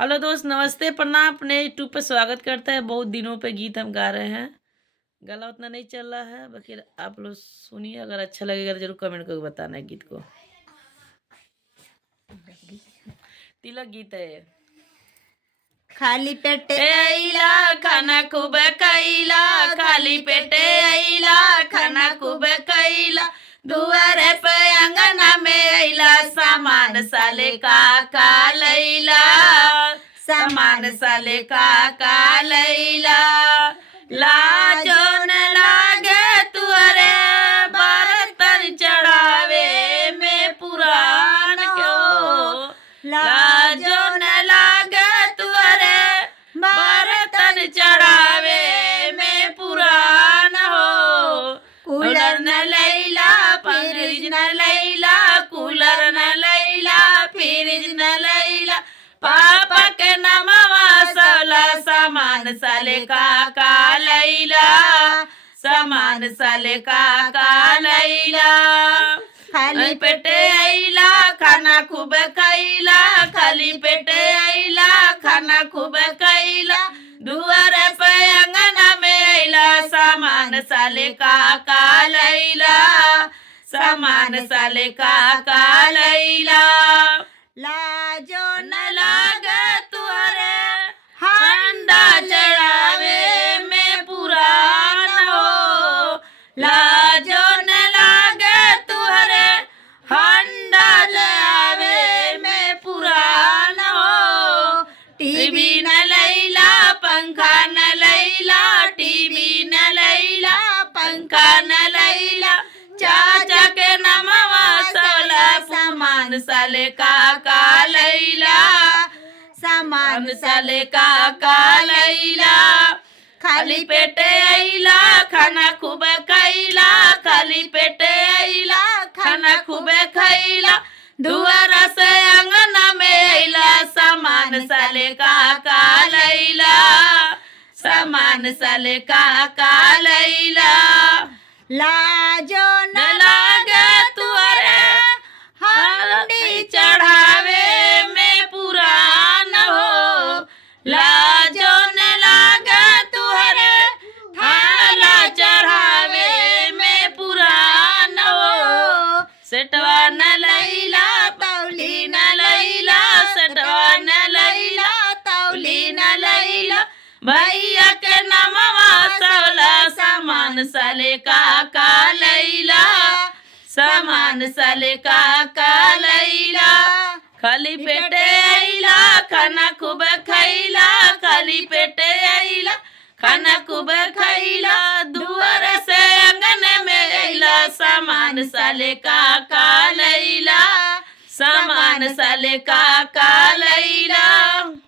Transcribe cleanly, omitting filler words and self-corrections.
Hello दोस्त, नमस्ते, प्रणाम। अपने यूट्यूब पे स्वागत करते हैं। बहुत दिनों पे गीत हम गा रहे हैं। गला उतना नहीं चल रहा है, बाकी आप लोग सुनिए। अगर अच्छा लगेगा तो जरूर कमेंट करके बताना है गीत को। तिलक गीत है ये। खाली पेटे आइला खाना खूब कैला, खाली पेटे आइला खाना खूब कैला, दुआरे पे अंगना में आइला, सामान साले का लैला, सामान साले का लैला। लाजो न लागे तुअरे बर्तन चढ़ावे में पुरान क्यों, लाजो न लागे तुअरे बर्तन चढ़ावे में पुरान हो। कूलर न लैला फ्रिज न लैला, कूलर न लैला फ्रिज न लैला, पापा के नमवा सौला, सामान साले का लैला, सामान साले का लैला। खाली पेटे आइला खाना खूब कैला, खाली पेटे आइला खाना खूब कैला, दुआरे पे अंगना में आइला, सामान साले का लैला, सामान साले का लैला। लाजो न लागे तुअरे हंडा चढ़ावे में पुरान हो, लाजो न लागे तुअरे हंडा चढ़ावे में पुरान हो। टीवी न लैला पंखा न लैला, टीवी न लैला पंखा न लैला, चाचा के नमवा सौला, सामान साले का लैला, सामान साले का लैला। खाली पेटे आइला खाना खूब कैला, खाली पेटे आइला खाना खूब खैला, दुआरा से अंगना में आइला, सामान साले का लैला, सामान साले का लैला। लाजो न लागे तुअरे हंडी चढ़ावे में पुरान हो, लाजो न लागे तुअरे थाला चढ़ावे में पुरान हो। सेटवा न लैला तौली न लैला, सेटवा न लैला तौली न लैला, भैया के नमवा सौला, सामान साले का लैला, सामान साले का लैला। खाली पेटे आइला खाना खूब खैला, खाली पेटे आइला खाना खूब खैला, दुआर से अंगन में आइला, सामान साले का लैला, सामान साले का लैला।